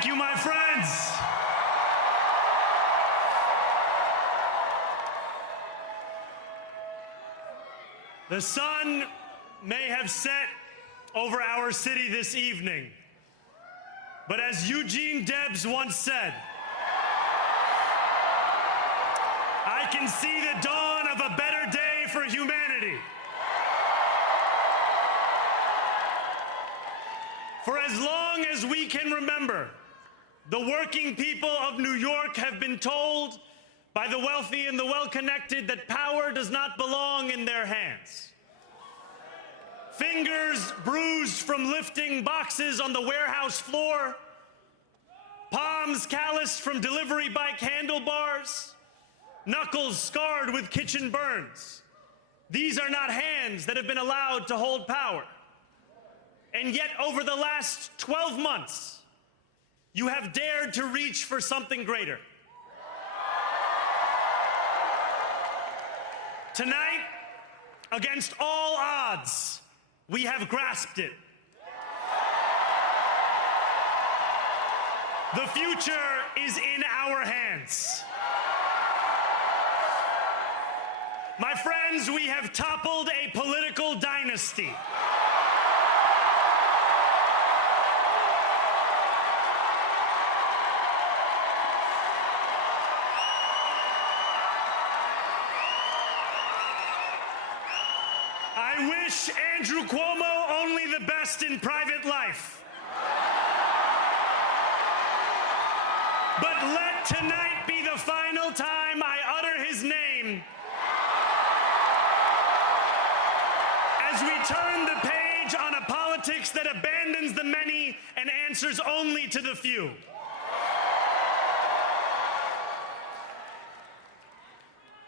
Thank you, my friends. The sun may have set over our city this evening, but as Eugene Debs once said, I can see the dawn of a better day for humanity. For as long as we can remember, the working people of New York have been told by the wealthy and the well-connected that power does not belong in their hands. Fingers bruised from lifting boxes on the warehouse floor, palms calloused from delivery bike handlebars, knuckles scarred with kitchen burns. These are not hands that have been allowed to hold power. And yet, over the last 12 months, you have dared to reach for something greater. Tonight, against all odds, we have grasped it. The future is in our hands. My friends, we have toppled a political dynasty. I wish Andrew Cuomo only the best in private life. But let tonight be the final time I utter his name as we turn the page on a politics that abandons the many and answers only to the few.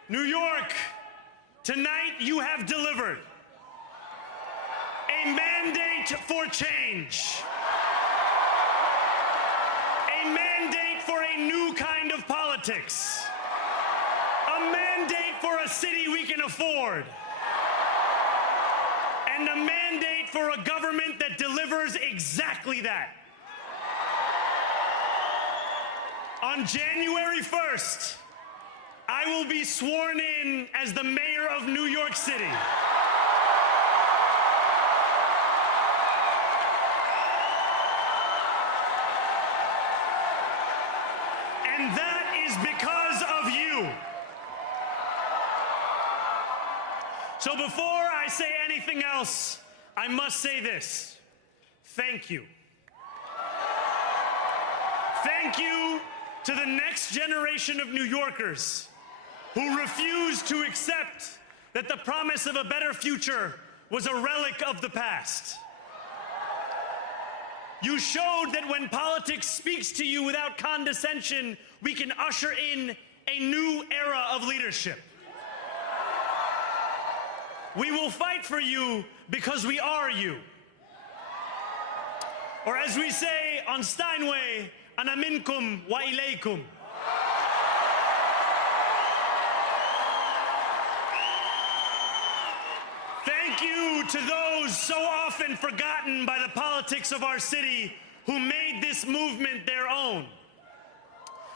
New York, tonight you have delivered a mandate for change, a mandate for a new kind of politics, a mandate for a city we can afford, and a mandate for a government that delivers exactly that. On January 1st, I will be sworn in as the mayor of New York City. And that is because of you. So before I say anything else, I must say this. Thank you. Thank you to the next generation of New Yorkers who refuse to accept that the promise of a better future was a relic of the past. You showed that when politics speaks to you without condescension, we can usher in a new era of leadership. We will fight for you because we are you. Or as we say on Steinway, ana minkum wa ilaykum. Thank you to those so often forgotten by the politics of our city who made this movement their own.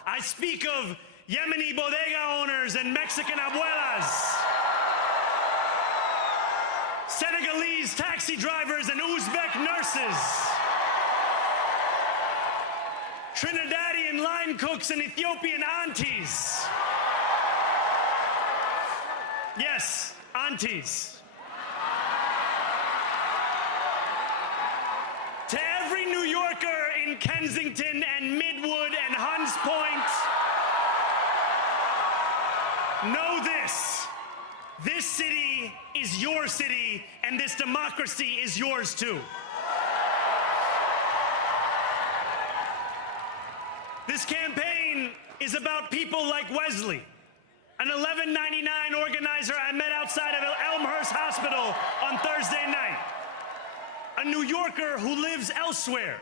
I speak of Yemeni bodega owners and Mexican abuelas, Senegalese taxi drivers and Uzbek nurses, Trinidadian line cooks and Ethiopian aunties. Yes, aunties. To every New Yorker in Kensington and Midwood and Hunts Point, know this. This city is your city, and this democracy is yours too. This campaign is about people like Wesley, an $11.99 organizer I met outside of Elmhurst Hospital on Thursday night. A New Yorker who lives elsewhere,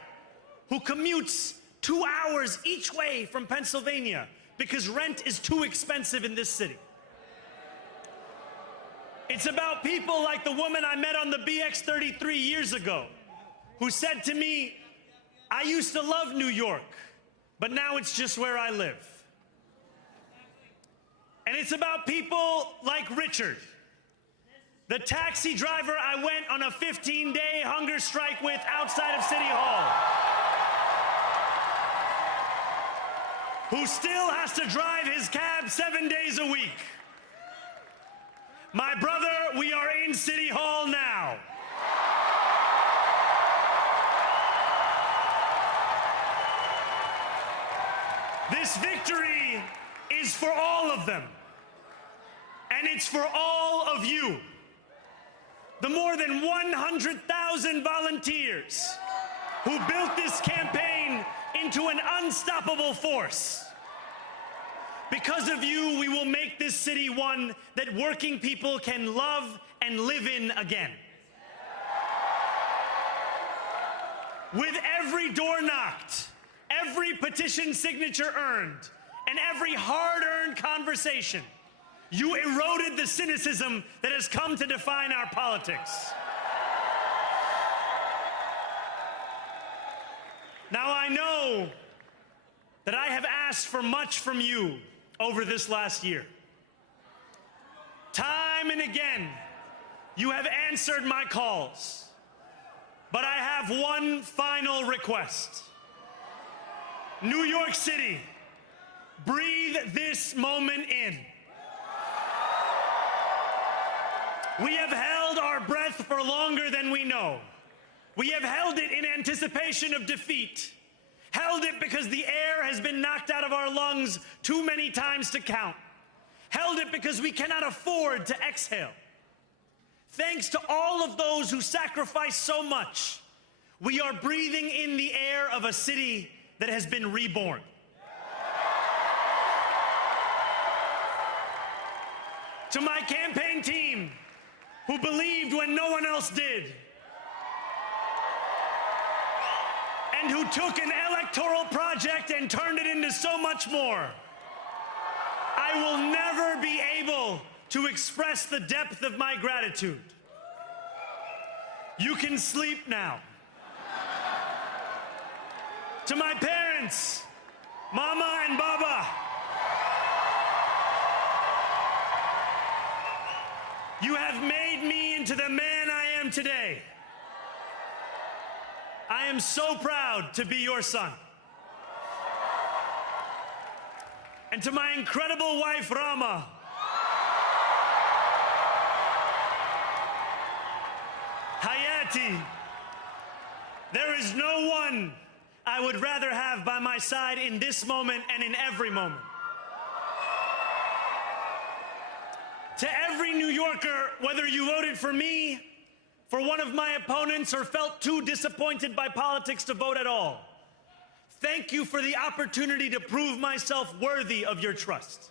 who commutes 2 hours each way from Pennsylvania because rent is too expensive in this city. It's about people like the woman I met on the BX-33 years ago, who said to me, I used to love New York, but now it's just where I live. And it's about people like Richard, the taxi driver I went on a 15-day hunger strike with outside of City Hall, who still has to drive his cab 7 days a week. My brother, we are in City Hall now. This victory is for all of them, and it's for all of you. The more than 100,000 volunteers who built this campaign into an unstoppable force. Because of you, we will make this city one that working people can love and live in again. With every door knocked, every petition signature earned, and every hard-earned conversation, you eroded the cynicism that has come to define our politics. Now, I know that I have asked for much from you over this last year. Time and again, you have answered my calls. But I have one final request. New York City, breathe this moment in. We have held our breath for longer than we know. We have held it in anticipation of defeat. Held it because the air has been knocked out of our lungs too many times to count. Held it because we cannot afford to exhale. Thanks to all of those who sacrificed so much, we are breathing in the air of a city that has been reborn. To my campaign team, who believed when no one else did, and who took an electoral project and turned it into so much more, I will never be able to express the depth of my gratitude. You can sleep now. To my parents, Mama and Baba, you have made me into the man I am today. I am so proud to be your son. And to my incredible wife, Rama, Hayati, there is no one I would rather have by my side in this moment and in every moment. To every New Yorker, whether you voted for me, for one of my opponents, or felt too disappointed by politics to vote at all, thank you for the opportunity to prove myself worthy of your trust.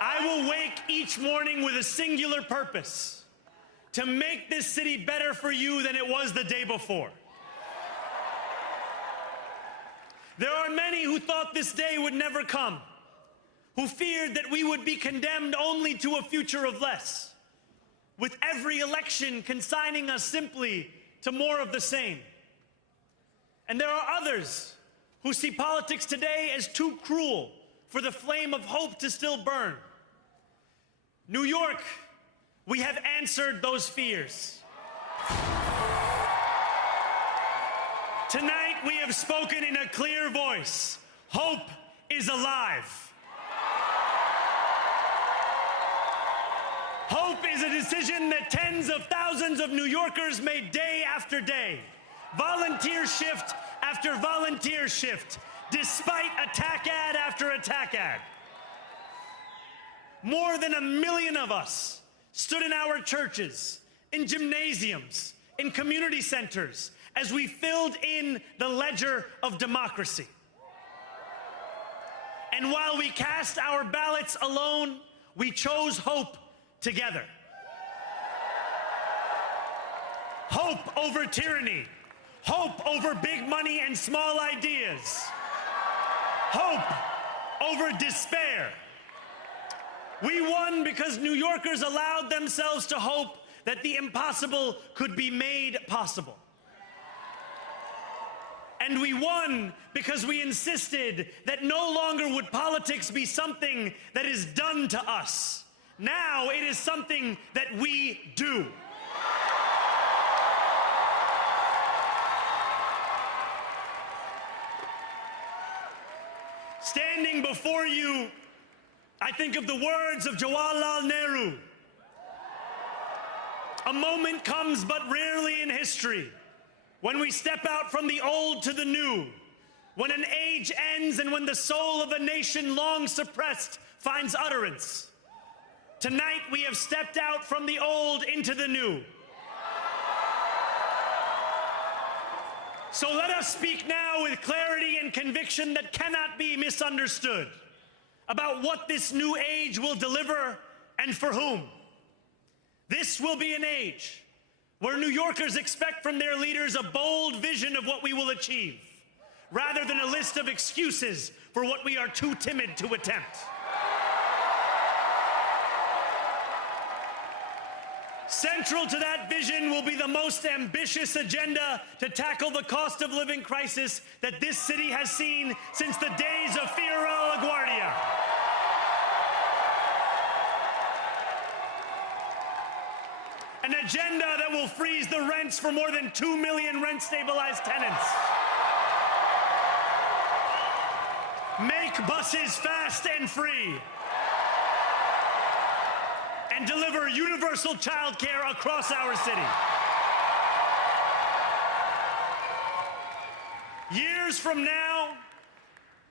I will wake each morning with a singular purpose: to make this city better for you than it was the day before. There are many who thought this day would never come, who feared that we would be condemned only to a future of less, with every election consigning us simply to more of the same. And there are others who see politics today as too cruel for the flame of hope to still burn. New York, we have answered those fears. Tonight, we have spoken in a clear voice. Hope is alive. Hope is a decision that tens of thousands of New Yorkers made day after day, volunteer shift after volunteer shift, despite attack ad after attack ad. More than 1 million of us stood in our churches, in gymnasiums, in community centers, as we filled in the ledger of democracy. And while we cast our ballots alone, we chose hope together. Hope over tyranny. Hope over big money and small ideas. Hope over despair. We won because New Yorkers allowed themselves to hope that the impossible could be made possible. And we won because we insisted that no longer would politics be something that is done to us. Now it is something that we do. Standing before you, I think of the words of Jawaharlal Nehru. A moment comes but rarely in history when we step out from the old to the new, when an age ends and when the soul of a nation long suppressed finds utterance. Tonight we have stepped out from the old into the new. So let us speak now with clarity and conviction that cannot be misunderstood about what this new age will deliver and for whom. This will be an age where New Yorkers expect from their leaders a bold vision of what we will achieve, rather than a list of excuses for what we are too timid to attempt. Central to that vision will be the most ambitious agenda to tackle the cost of living crisis that this city has seen since the days of Fiorello LaGuardia. An agenda that will freeze the rents for more than 2 million rent-stabilized tenants. Make buses fast and free. And deliver universal child care across our city. Years from now,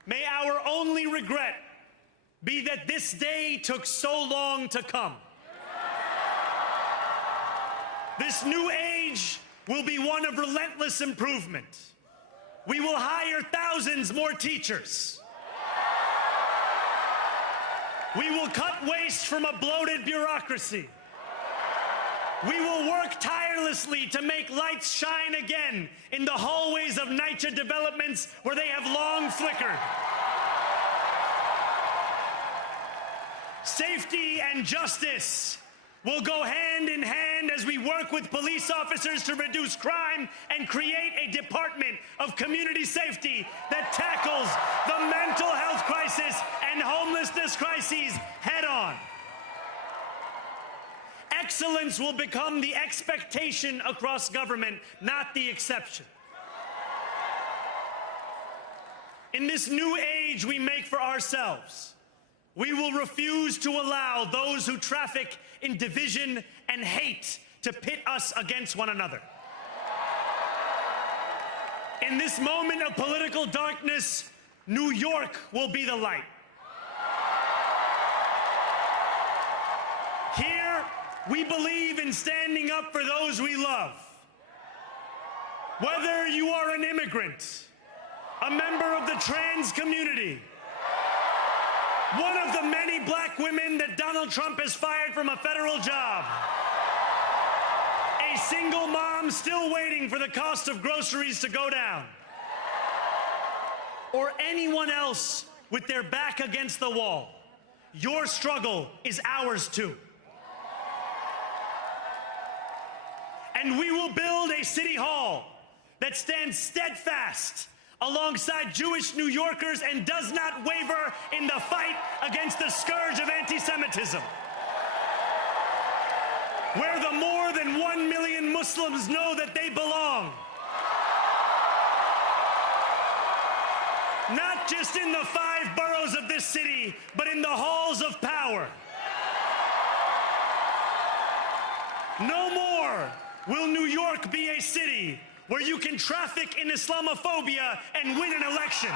may our only regret be that this day took so long to come. This new age will be one of relentless improvement. We will hire thousands more teachers. We will cut waste from a bloated bureaucracy. We will work tirelessly to make lights shine again in the hallways of NYC developments where they have long flickered. Safety and justice will go hand in hand as we work with police officers to reduce crime and create a department of community safety that tackles the mental health crisis and homelessness crises head on. Excellence will become the expectation across government, not the exception. In this new age we make for ourselves, we will refuse to allow those who traffic in division and hate to pit us against one another. In this moment of political darkness, New York will be the light. Here, we believe in standing up for those we love. Whether you are an immigrant, a member of the trans community, one of the many black women that Donald Trump has fired from a federal job, a single mom still waiting for the cost of groceries to go down, or anyone else with their back against the wall, your struggle is ours too. And we will build a city hall that stands steadfast alongside Jewish New Yorkers and does not waver in the fight against the scourge of anti-Semitism. Where the more than 1 million Muslims know that they belong. Not just in the 5 boroughs of this city, but in the halls of power. No more will New York be a city where you can traffic in Islamophobia and win an election.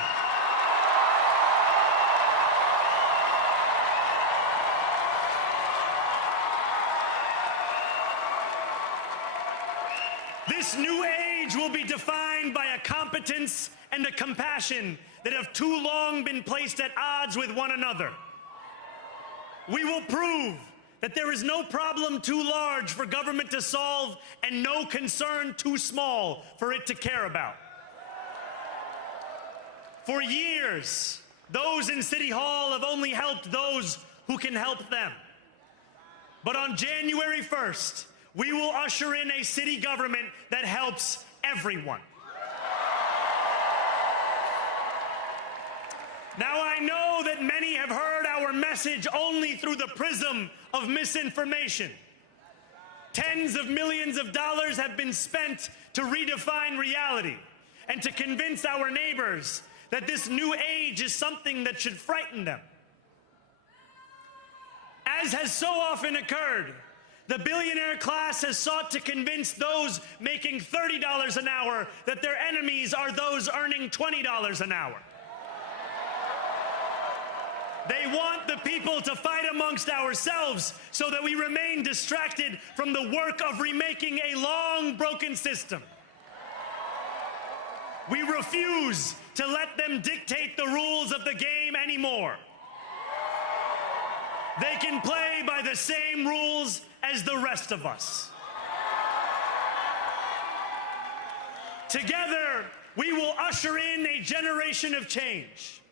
This new age will be defined by a competence and a compassion that have too long been placed at odds with one another. We will prove that there is no problem too large for government to solve and no concern too small for it to care about. For years, those in City Hall have only helped those who can help them. But on January 1st, we will usher in a city government that helps everyone. Now, I know that many have heard our message only through the prism of misinformation. Tens of millions of dollars have been spent to redefine reality and to convince our neighbors that this new age is something that should frighten them. As has so often occurred, the billionaire class has sought to convince those making $30 an hour that their enemies are those earning $20 an hour. They want the people to fight amongst ourselves so that we remain distracted from the work of remaking a long broken system. We refuse to let them dictate the rules of the game anymore. They can play by the same rules as the rest of us. Together, we will usher in a generation of change.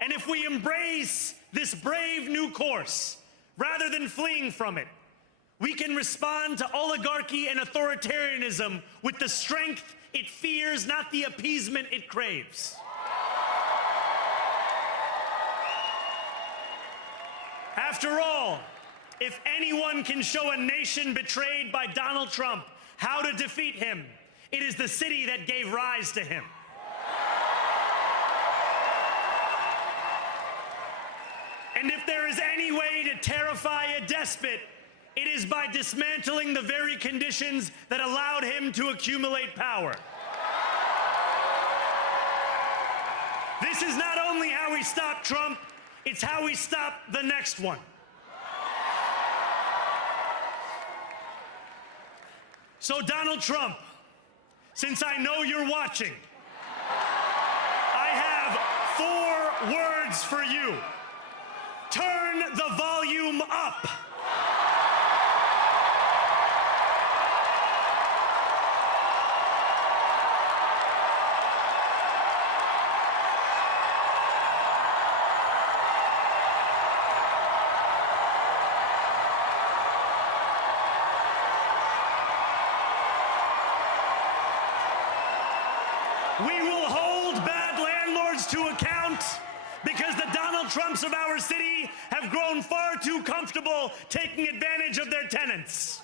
And if we embrace this brave new course, rather than fleeing from it, we can respond to oligarchy and authoritarianism with the strength it fears, not the appeasement it craves. After all, if anyone can show a nation betrayed by Donald Trump how to defeat him, it is the city that gave rise to him. And if there is any way to terrify a despot, it is by dismantling the very conditions that allowed him to accumulate power. This is not only how we stop Trump, it's how we stop the next one. So, Donald Trump, since I know you're watching, I have 4 words for you. Turn the volume up. We will hold bad landlords to account because the Donald Trumps of our city have grown far too comfortable taking advantage of their tenants.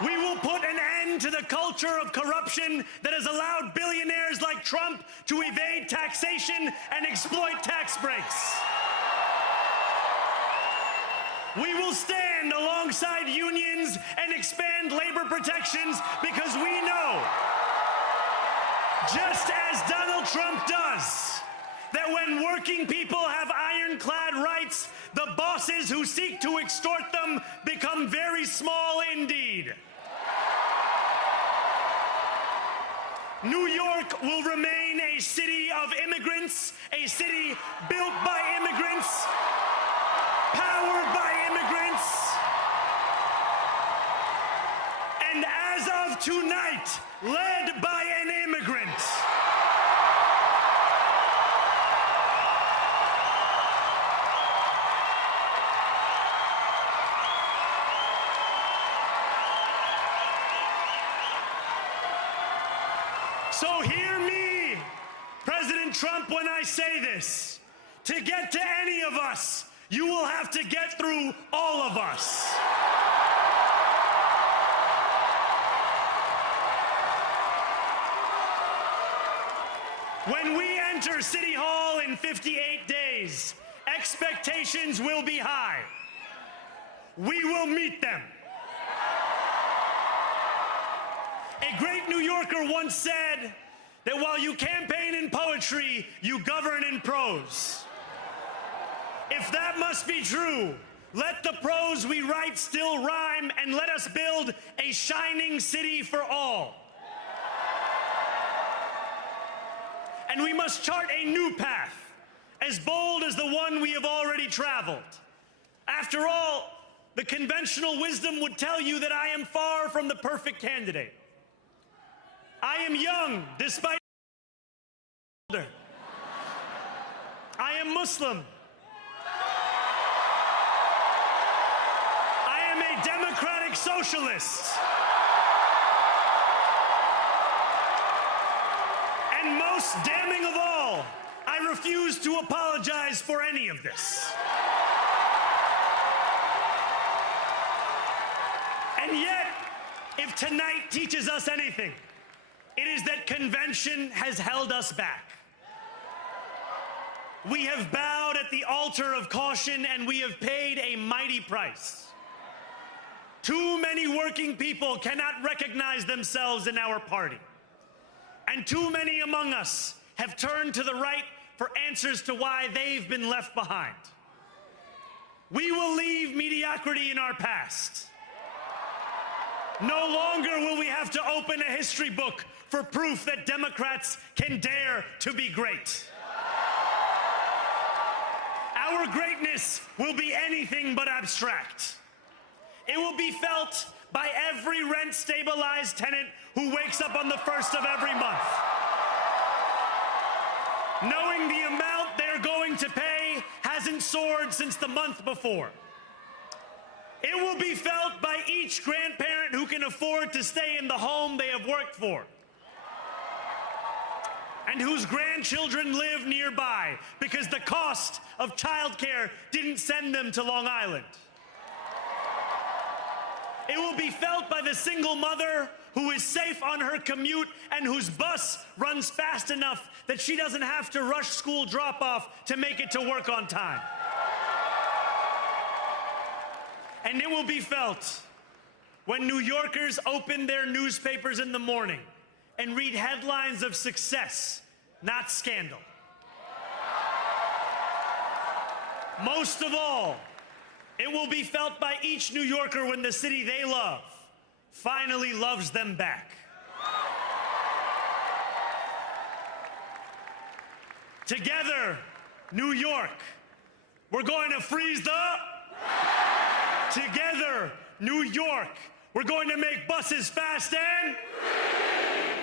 We will put an end to the culture of corruption that has allowed billionaires like Trump to evade taxation and exploit tax breaks. We will stand alongside unions and expand labor protections because we know, just as Donald Trump does, that when working people have ironclad rights, the bosses who seek to extort them become very small indeed. New York will remain a city of immigrants, a city built by immigrants, powered by immigrants, and as of tonight, led by an immigrant. So hear me, President Trump, when I say this. To get to any of us, you will have to get through all of us. When we enter City Hall in 58 days, expectations will be high. We will meet them. A great New Yorker once said that while you campaign in poetry, you govern in prose. If that must be true, let the prose we write still rhyme, and let us build a shining city for all. And we must chart a new path, as bold as the one we have already traveled. After all, the conventional wisdom would tell you that I am far from the perfect candidate. I am young, despite older. I am Muslim. I am a democratic socialist. And most damning of all, I refuse to apologize for any of this. And yet, if tonight teaches us anything, it is that convention has held us back. We have bowed at the altar of caution, and we have paid a mighty price. Too many working people cannot recognize themselves in our party. And too many among us have turned to the right for answers to why they've been left behind. We will leave mediocrity in our past. No longer will we have to open a history book for proof that Democrats can dare to be great. Our greatness will be anything but abstract. It will be felt by every rent-stabilized tenant who wakes up on the first of every month, knowing the amount they're going to pay hasn't soared since the month before. It will be felt by each grandparent who can afford to stay in the home they have worked for, and whose grandchildren live nearby because the cost of childcare didn't send them to Long Island. It will be felt by the single mother who is safe on her commute and whose bus runs fast enough that she doesn't have to rush school drop-off to make it to work on time. And it will be felt when New Yorkers open their newspapers in the morning and read headlines of success, not scandal. Most of all, it will be felt by each New Yorker when the city they love finally loves them back. Together, New York, we're going to freeze the... Together, New York, we're going to make buses fast and...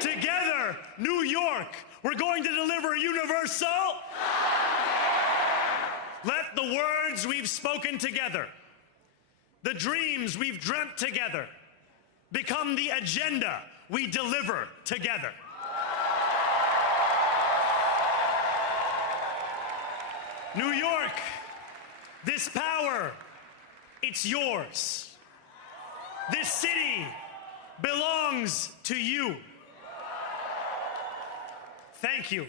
Together, New York, we're going to deliver universal... Let the words we've spoken together, the dreams we've dreamt together, become the agenda we deliver together. New York, this power, it's yours. This city belongs to you. Thank you.